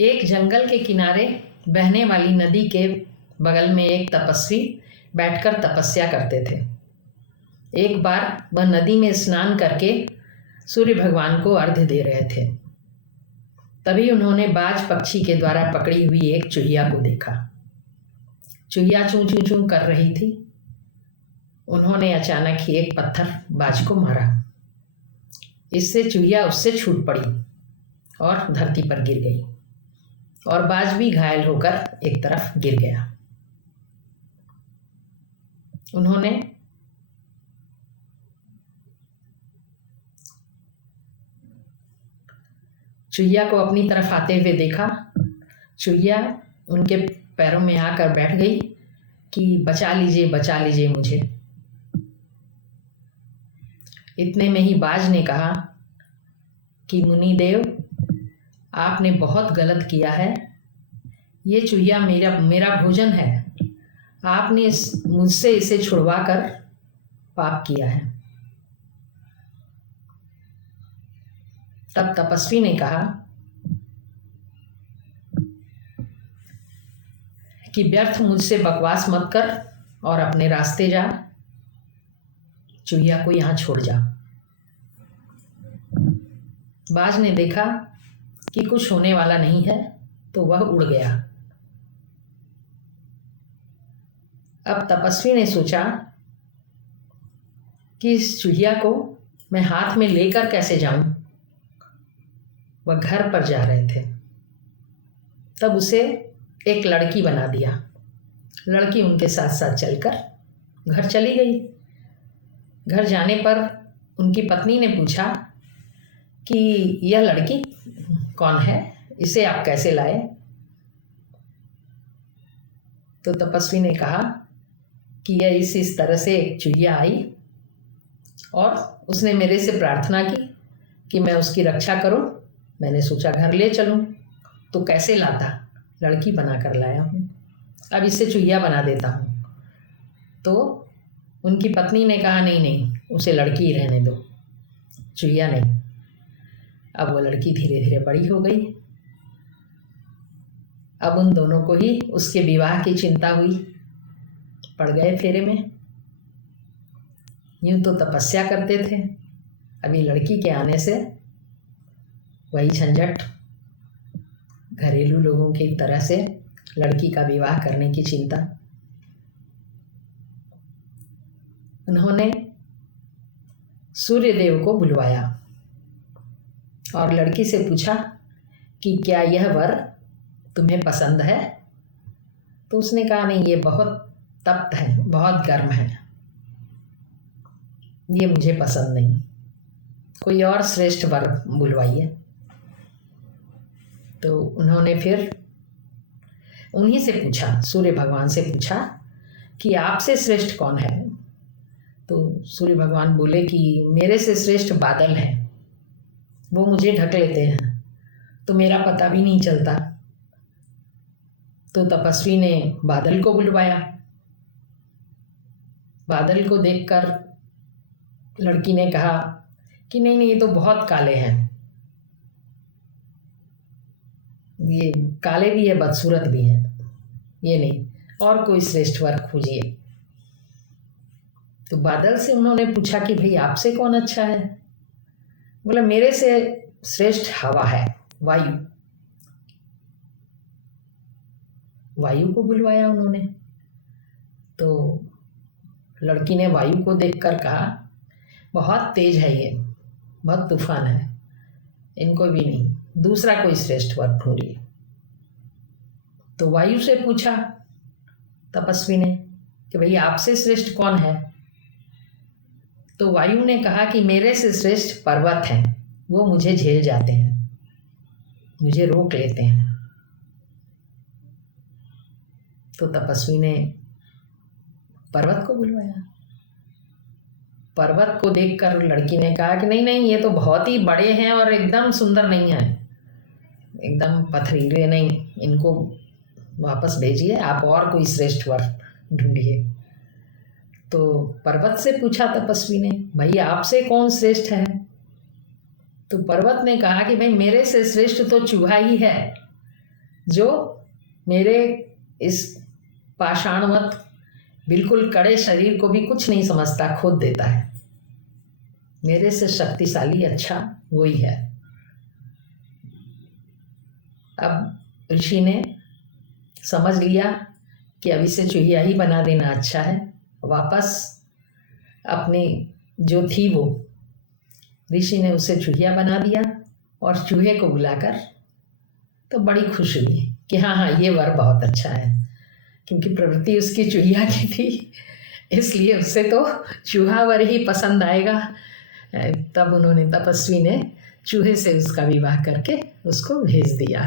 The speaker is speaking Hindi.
एक जंगल के किनारे बहने वाली नदी के बगल में एक तपस्वी बैठकर तपस्या करते थे। एक बार वह नदी में स्नान करके सूर्य भगवान को अर्घ्य दे रहे थे। तभी उन्होंने बाज पक्षी के द्वारा पकड़ी हुई एक चूहिया को देखा। चूहिया चूं चूं चूं कर रही थी। उन्होंने अचानक ही एक पत्थर बाज को मारा। इससे चूहिया उससे छूट पड़ी और धरती पर गिर गई और बाज भी घायल होकर एक तरफ गिर गया। उन्होंने चूहिया को अपनी तरफ आते हुए देखा। चूहिया उनके पैरों में आकर बैठ गई कि बचा लीजिए मुझे। इतने में ही बाज ने कहा कि मुनिदेव, आपने बहुत गलत किया है। ये चूहिया मेरा भोजन है। आपने मुझसे इसे छुड़वा कर पाप किया है। तब तपस्वी ने कहा कि व्यर्थ मुझसे बकवास मत कर और अपने रास्ते जा। चूहिया को यहाँ छोड़ जा। बाज ने देखा कि कुछ होने वाला नहीं है तो वह उड़ गया। अब तपस्वी ने सोचा कि इस चूहिया को मैं हाथ में लेकर कैसे जाऊं। वह घर पर जा रहे थे। तब उसे एक लड़की बना दिया। लड़की उनके साथ साथ चलकर घर चली गई। घर जाने पर उनकी पत्नी ने पूछा कि यह लड़की कौन है, इसे आप कैसे लाए। तो तपस्वी ने कहा कि यह इस तरह से एक चूहिया आई और उसने मेरे से प्रार्थना की कि मैं उसकी रक्षा करूं। मैंने सोचा घर ले चलूं, तो कैसे लाता, लड़की बना कर लाया हूँ। अब इसे चूहिया बना देता हूँ। तो उनकी पत्नी ने कहा नहीं, उसे लड़की ही रहने दो, चूहिया नहीं। अब वो लड़की धीरे धीरे बड़ी हो गई। अब उन दोनों को ही उसके विवाह की चिंता हुई। पड़ गए फेरे में। यूं तो तपस्या करते थे, अभी लड़की के आने से वही झंझट। घरेलू लोगों की तरह से लड़की का विवाह करने की चिंता। उन्होंने सूर्यदेव को बुलवाया और लड़की से पूछा कि क्या यह वर तुम्हें पसंद है। तो उसने कहा नहीं, ये बहुत तप्त है, बहुत गर्म है, ये मुझे पसंद नहीं, कोई और श्रेष्ठ वर बुलवाइए। तो उन्होंने फिर उन्हीं से पूछा, सूर्य भगवान से पूछा कि आपसे श्रेष्ठ कौन है। तो सूर्य भगवान बोले कि मेरे से श्रेष्ठ बादल हैं, वो मुझे ढक लेते हैं तो मेरा पता भी नहीं चलता। तो तपस्वी ने बादल को बुलवाया। बादल को देखकर लड़की ने कहा कि नहीं, ये तो बहुत काले हैं, ये काले भी है, बदसूरत भी है, ये नहीं, और कोई श्रेष्ठ वर खोजिए। तो बादल से उन्होंने पूछा कि भाई आपसे कौन अच्छा है। बोला मेरे से श्रेष्ठ हवा है, वायु। वायु को बुलवाया उन्होंने। तो लड़की ने वायु को देखकर कहा बहुत तेज है ये, बहुत तूफान है, इनको भी नहीं, दूसरा कोई श्रेष्ठ वर ढूंढिए। तो वायु से पूछा तपस्वी ने कि भाई आपसे श्रेष्ठ कौन है। तो वायु ने कहा कि मेरे से श्रेष्ठ पर्वत हैं, वो मुझे झेल जाते हैं, मुझे रोक लेते हैं। तो तपस्वी ने पर्वत को बुलवाया। पर्वत को देखकर लड़की ने कहा कि नहीं, ये तो बहुत ही बड़े हैं और एकदम सुंदर नहीं है, एकदम पथरीले नहीं, इनको वापस भेजिए, आप और कोई श्रेष्ठ वर ढूंढिए। तो पर्वत से पूछा तपस्वी ने भाई आपसे कौन श्रेष्ठ है। तो पर्वत ने कहा कि भाई मेरे से श्रेष्ठ तो चूहा ही है, जो मेरे इस पाषाणवत बिल्कुल कड़े शरीर को भी कुछ नहीं समझता, खोद देता है। मेरे से शक्तिशाली अच्छा वही है। अब ऋषि ने समझ लिया कि अब इसे चूहिया ही बना देना अच्छा है। वापस अपनी जो थी वो ऋषि ने उसे चूहिया बना दिया और चूहे को बुलाकर तो बड़ी खुश हुई कि हाँ हाँ ये वर बहुत अच्छा है, क्योंकि प्रवृत्ति उसकी चूहिया की थी, इसलिए उसे तो चूहा वर ही पसंद आएगा। तब उन्होंने, तपस्वी ने चूहे से उसका विवाह करके उसको भेज दिया।